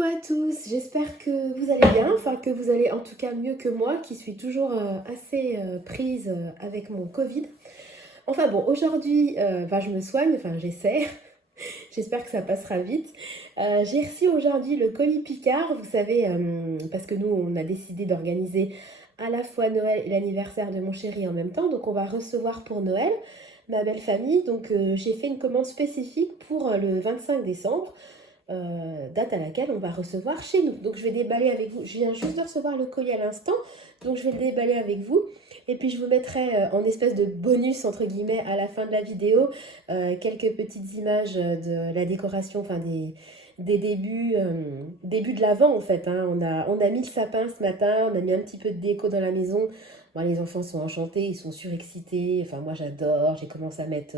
Coucou à tous, j'espère que vous allez bien, enfin que vous allez en tout cas mieux que moi qui suis toujours assez prise avec mon Covid. Enfin bon, aujourd'hui je me soigne, enfin j'essaie, j'espère que ça passera vite. J'ai reçu aujourd'hui le colis Picard, vous savez, parce que nous on a décidé d'organiser à la fois Noël et l'anniversaire de mon chéri en même temps, donc on va recevoir pour Noël ma belle famille, donc j'ai fait une commande spécifique pour le 25 décembre. Date à laquelle on va recevoir chez nous. Donc je vais déballer avec vous. Je viens juste de recevoir le colis à l'instant, donc je vais le déballer avec vous. Et puis je vous mettrai en espèce de bonus entre guillemets à la fin de la vidéo quelques petites images de la décoration, enfin des débuts de l'Avent en fait. Hein. On a mis le sapin ce matin, on a mis un petit peu de déco dans la maison. Bon, les enfants sont enchantés, ils sont surexcités. Enfin moi j'adore. J'ai commencé à mettre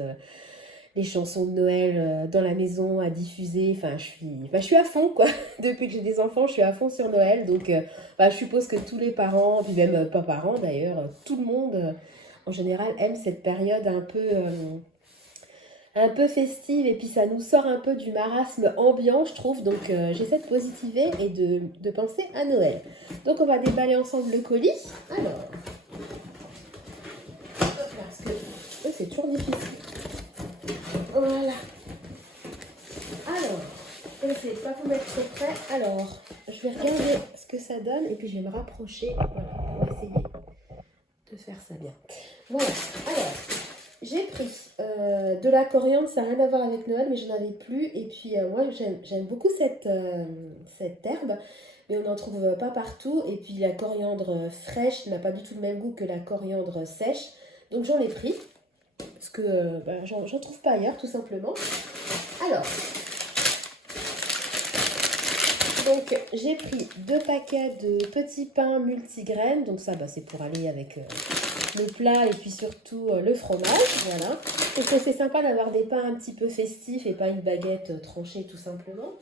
les chansons de Noël dans la maison à diffuser. Enfin, je suis à fond, quoi. Depuis que j'ai des enfants, je suis à fond sur Noël. Donc, je suppose que tous les parents, puis même pas parents d'ailleurs, tout le monde, en général, aime cette période un peu festive. Et puis, ça nous sort un peu du marasme ambiant, je trouve. Donc, j'essaie de positiver et de penser à Noël. Donc, on va déballer ensemble le colis. Alors, parce que c'est toujours difficile. Voilà. Alors, je ne sais pas vous mettre trop près. Alors, je vais regarder ce que ça donne et puis je vais me rapprocher. Voilà, on va essayer de faire ça bien. Voilà. Alors, j'ai pris de la coriandre. Ça n'a rien à voir avec Noël, mais je n'en avais plus. Et puis, moi, j'aime beaucoup cette herbe, mais on n'en trouve pas partout. Et puis, la coriandre fraîche n'a pas du tout le même goût que la coriandre sèche. Donc, j'en ai pris. Parce que j'en trouve pas ailleurs, tout simplement. Alors, donc j'ai pris 2 paquets de petits pains multigraines. Donc ça, c'est pour aller avec le plat et puis surtout le fromage. Voilà. Donc c'est sympa d'avoir des pains un petit peu festifs et pas une baguette tranchée, tout simplement.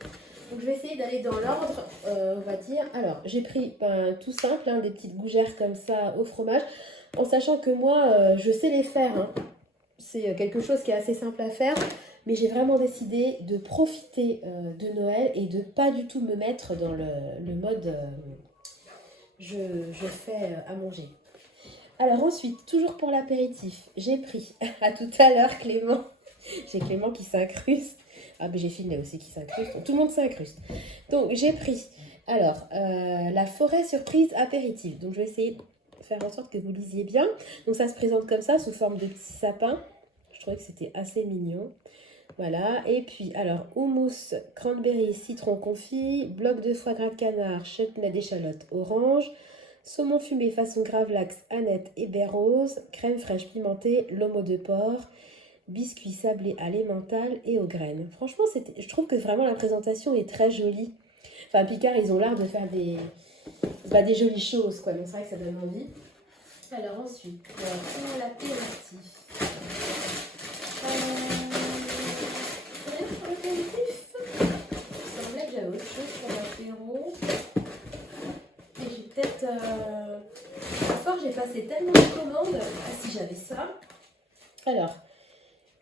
Donc je vais essayer d'aller dans l'ordre, on va dire. Alors, j'ai pris tout simple, hein, des petites gougères comme ça au fromage. En sachant que moi, je sais les faire, hein. C'est quelque chose qui est assez simple à faire, mais j'ai vraiment décidé de profiter de Noël et de pas du tout me mettre dans le mode je fais à manger. Alors ensuite, toujours pour l'apéritif, j'ai pris, à tout à l'heure Clément, j'ai Clément qui s'incruste, mais j'ai filmé aussi qui s'incruste, donc, tout le monde s'incruste. Donc j'ai pris, alors, la forêt surprise apéritif, donc je vais essayer de faire en sorte que vous lisiez bien. Donc ça se présente comme ça, sous forme de petits sapins. Je trouvais que c'était assez mignon. Voilà, et puis alors houmous, cranberry, citron confit, bloc de foie gras de canard, chutney d'échalote orange, saumon fumé façon gravlax, aneth et baie rose, crème fraîche pimentée, lomo de porc, biscuits sablés à l'emmental et aux graines. Franchement, je trouve que vraiment la présentation est très jolie. Enfin, Picard, ils ont l'art de faire des jolies choses, quoi. Donc c'est vrai que ça donne envie. Alors ensuite, pour l'apéritif. Il semblait que j'avais autre chose pour l'apéro. Et j'ai peut-être... Ce soir, j'ai passé tellement de commandes. Ah si, j'avais ça. Alors,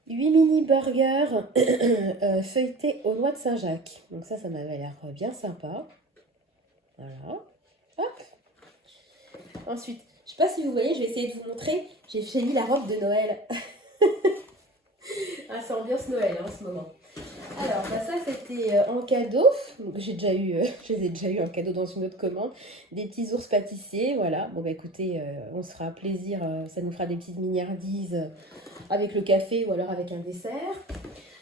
8 mini burgers feuilletés aux noix de Saint-Jacques. Donc ça m'avait l'air bien sympa. Voilà. Hop. Ensuite, je ne sais pas si vous voyez, je vais essayer de vous montrer. J'ai mis la robe de Noël. Ah, c'est ambiance Noël en ce moment. Alors, ça c'était en cadeau. Donc, je les ai déjà eu en cadeau dans une autre commande. Des petits ours pâtissiers, voilà. Bon, écoutez, on se fera plaisir. Ça nous fera des petites mignardises avec le café ou alors avec un dessert.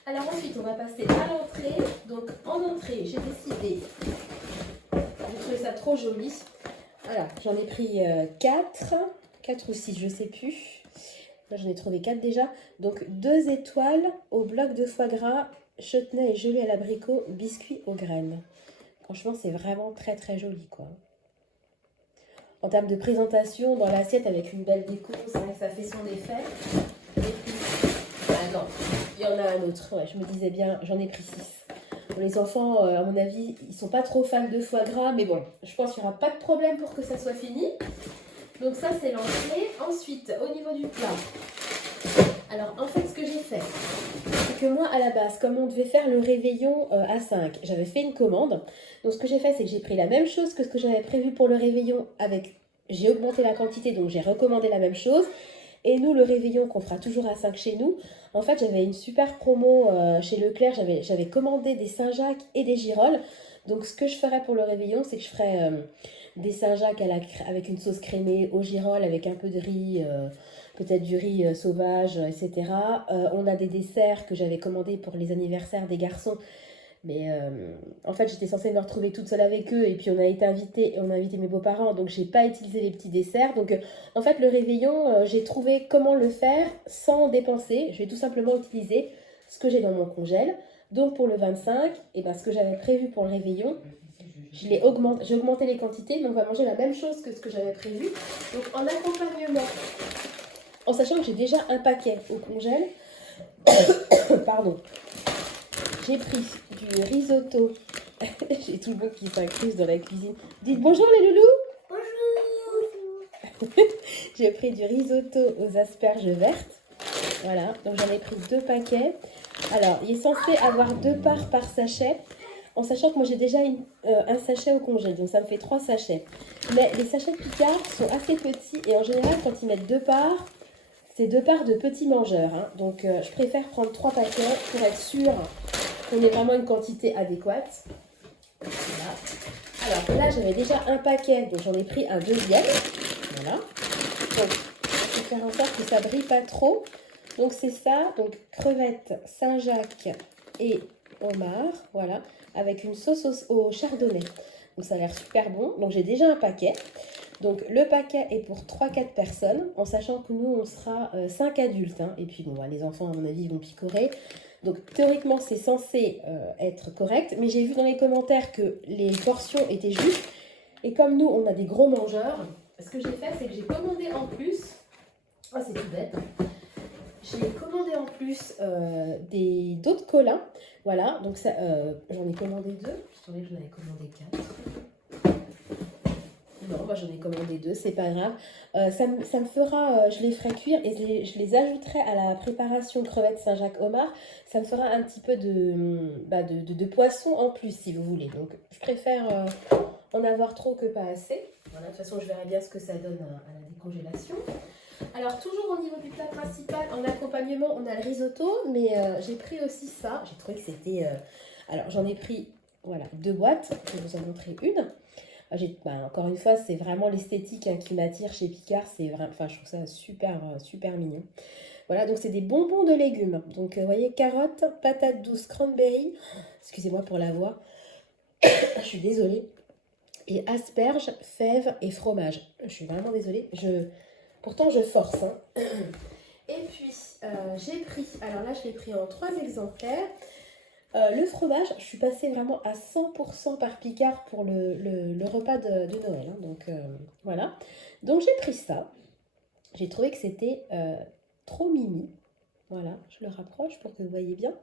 Alors ensuite, on va passer à l'entrée. Donc, en entrée, j'ai décidé... J'ai trouvé ça trop joli. Voilà, j'en ai pris 4 ou 6, je ne sais plus. Là, j'en ai trouvé 4 déjà. Donc, 2 étoiles au bloc de foie gras, chutney et gelée à l'abricot, biscuits aux graines. Franchement, c'est vraiment très très joli, quoi. En termes de présentation, dans l'assiette avec une belle déco, c'est vrai que ça fait son effet. Et puis, non, il y en a un autre. Ouais, je me disais bien, j'en ai pris 6. Bon, les enfants, à mon avis, ils sont pas trop fans de foie gras, mais bon, je pense qu'il n'y aura pas de problème pour que ça soit fini. Donc ça, c'est l'entrée. Ensuite, au niveau du plat, Alors, en fait, ce que j'ai fait, c'est que moi, à la base, comme on devait faire le réveillon à 5, j'avais fait une commande. Donc, ce que j'ai fait, c'est que j'ai pris la même chose que ce que j'avais prévu pour le réveillon avec... J'ai augmenté la quantité, donc j'ai recommandé la même chose. Et nous, le réveillon qu'on fera toujours à 5 chez nous, en fait, j'avais une super promo chez Leclerc. J'avais commandé des Saint-Jacques et des girolles. Donc, ce que je ferais pour le réveillon, c'est que je ferais des Saint-Jacques avec une sauce crémée aux girolles, avec un peu de riz, peut-être du riz sauvage, etc. On a des desserts que j'avais commandés pour les anniversaires des garçons. Mais en fait, j'étais censée me retrouver toute seule avec eux et puis on a été invités, on a invité mes beaux-parents, donc j'ai pas utilisé les petits desserts. Donc en fait, le réveillon, j'ai trouvé comment le faire sans dépenser. Je vais tout simplement utiliser ce que j'ai dans mon congèle. Donc pour le 25, et ben, ce que j'avais prévu pour le réveillon, j'ai augmenté les quantités, mais on va manger la même chose que ce que j'avais prévu. Donc en accompagnement, en sachant que j'ai déjà un paquet au congèle, pardon, j'ai pris du risotto. J'ai tout le monde qui s'incruste dans la cuisine. Dites bonjour les loulous. Bonjour. J'ai pris du risotto aux asperges vertes. Voilà, donc j'en ai pris 2 paquets. Alors, il est censé avoir 2 parts par sachet, en sachant que moi j'ai déjà un sachet au congèle, donc ça me fait 3 sachets. Mais les sachets de Picard sont assez petits et en général, quand ils mettent 2 parts, c'est 2 parts de petits mangeurs. Hein. Donc, je préfère prendre 3 paquets pour être sûre qu'on ait vraiment une quantité adéquate. Voilà. Alors là, j'avais déjà un paquet, donc j'en ai pris un deuxième. Voilà. Donc, je vais faire en sorte que ça brille pas trop. Donc, c'est ça. Donc, crevettes Saint-Jacques et homard. Voilà. Avec une sauce au chardonnay. Donc, ça a l'air super bon. Donc, j'ai déjà un paquet. Donc, le paquet est pour 3-4 personnes, en sachant que nous, on sera 5 adultes. Hein. Et puis, bon, les enfants, à mon avis, vont picorer. Donc, théoriquement, c'est censé être correct. Mais j'ai vu dans les commentaires que les portions étaient justes. Et comme nous, on a des gros mangeurs, ce que j'ai fait, c'est que j'ai commandé en plus... Ah, c'est tout bête. J'ai commandé en plus d'autres colins. Voilà, donc j'en ai commandé 2. Je trouvais que j'en avais commandé 4. Non, moi j'en ai commandé 2, c'est pas grave. Ça me fera, je les ferai cuire et je les ajouterai à la préparation crevettes Saint-Jacques-Homard. Ça me fera un petit peu de poisson en plus, si vous voulez. Donc je préfère en avoir trop que pas assez. Voilà, de toute façon, je verrai bien ce que ça donne à la décongélation. Alors, toujours au niveau du plat principal, en accompagnement, on a le risotto, mais j'ai pris aussi ça. J'ai trouvé que c'était... Alors, j'en ai pris, voilà, 2 boîtes. Je vais vous en montrer une. Encore une fois, c'est vraiment l'esthétique qui m'attire chez Picard. C'est vraiment, enfin, je trouve ça super, super mignon. Voilà, donc c'est des bonbons de légumes. Donc, vous voyez, carottes, patates douces, cranberry. Excusez-moi pour la voix. Je suis désolée. Et asperges, fèves et fromage. Je suis vraiment désolée. Pourtant, je force. Hein. Et puis, j'ai pris... Alors là, je l'ai pris en 3 exemplaires. Le fromage, je suis passée vraiment à 100% par Picard pour le repas de Noël. Hein, donc voilà. Donc j'ai pris ça. J'ai trouvé que c'était trop mimi. Voilà, je le rapproche pour que vous voyez bien.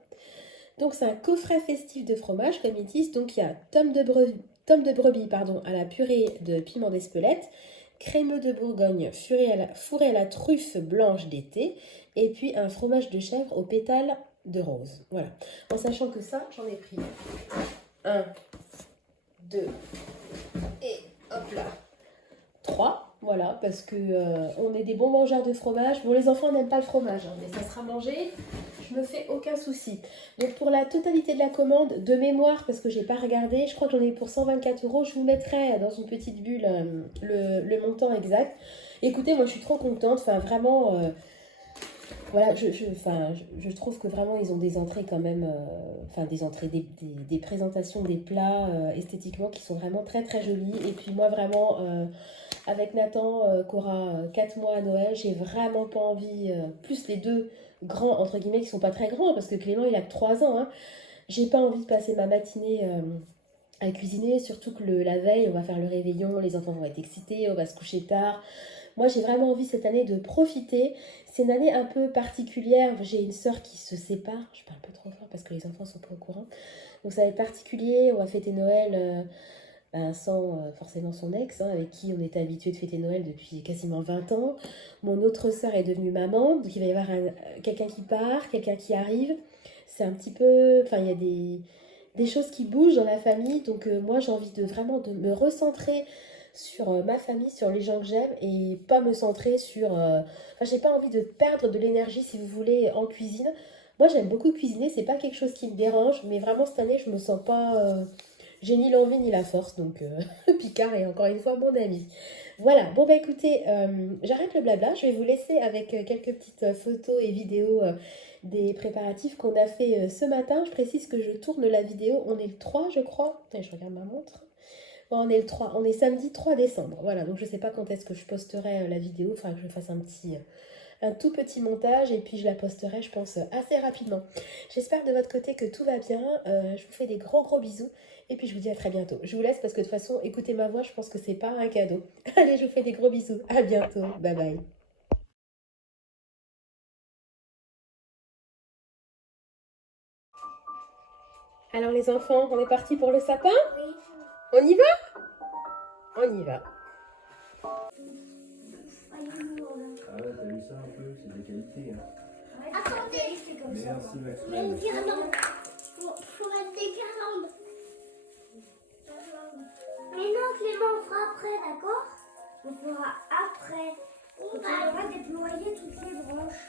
Donc c'est un coffret festif de fromage, comme ils disent. Donc il y a tome de brebis à la purée de piment d'Espelette, crémeux de Bourgogne fourré à la truffe blanche d'été, et puis un fromage de chèvre aux pétales de rose. Voilà. En sachant que ça, j'en ai pris 1, 2 et hop là 3. Voilà, parce que on est des bons mangeurs de fromage. Bon, les enfants n'aiment pas le fromage, hein, mais ça sera mangé. Je me fais aucun souci. Donc pour la totalité de la commande, de mémoire, parce que j'ai pas regardé, je crois que j'en ai pour 124 €. Je vous mettrai dans une petite bulle le montant exact. Écoutez, moi je suis trop contente. Enfin vraiment, voilà, je trouve que vraiment ils ont des entrées quand même, des entrées, des présentations, des plats esthétiquement qui sont vraiment très très jolis. Et puis moi vraiment, avec Nathan qui aura 4 mois à Noël, j'ai vraiment pas envie, plus les 2 grands entre guillemets qui sont pas très grands parce que Clément il a que 3 ans, hein, j'ai pas envie de passer ma matinée à cuisiner, surtout que la veille on va faire le réveillon, les enfants vont être excités, on va se coucher tard. Moi, j'ai vraiment envie cette année de profiter. C'est une année un peu particulière. J'ai une sœur qui se sépare. Je parle un peu trop fort parce que les enfants sont pas au courant. Donc ça va être particulier. On va fêter Noël sans forcément son ex, hein, avec qui on était habitué de fêter Noël depuis quasiment 20 ans. Mon autre sœur est devenue maman, donc il va y avoir quelqu'un qui part, quelqu'un qui arrive. C'est un petit peu... Enfin, il y a des choses qui bougent dans la famille, donc moi j'ai envie de vraiment de me recentrer sur ma famille, sur les gens que j'aime, et pas me centrer sur... Enfin, j'ai pas envie de perdre de l'énergie, si vous voulez, en cuisine. Moi j'aime beaucoup cuisiner, c'est pas quelque chose qui me dérange, mais vraiment cette année je me sens pas... j'ai ni l'envie ni la force, donc Picard est encore une fois mon ami. Voilà, bon bah écoutez, j'arrête le blabla, je vais vous laisser avec quelques petites photos et vidéos des préparatifs qu'on a fait ce matin. Je précise que je tourne la vidéo, on est le 3 je crois. Attendez, je regarde ma montre. Bon, on est le 3, on est samedi 3 décembre. Voilà, donc je sais pas quand est-ce que je posterai la vidéo, il faudra que je fasse un tout petit montage et puis je la posterai, je pense, assez rapidement. J'espère de votre côté que tout va bien. Je vous fais des gros gros bisous et puis je vous dis à très bientôt. Je vous laisse parce que de toute façon, écouter ma voix, je pense que c'est pas un cadeau. Allez, je vous fais des gros bisous. À bientôt. Bye bye. Alors les enfants, on est parti pour le sapin? Oui. On y va? On y va. Ah ouais, t'as vu ça un peu? C'est de la qualité. Hein. Ouais, attendez! C'est comme ça. Merci Maxime. Mais une guirlande. Faut mettre des guirlandes. Mais non, Clément, on fera après, d'accord? On fera après. On va déployer toutes les branches.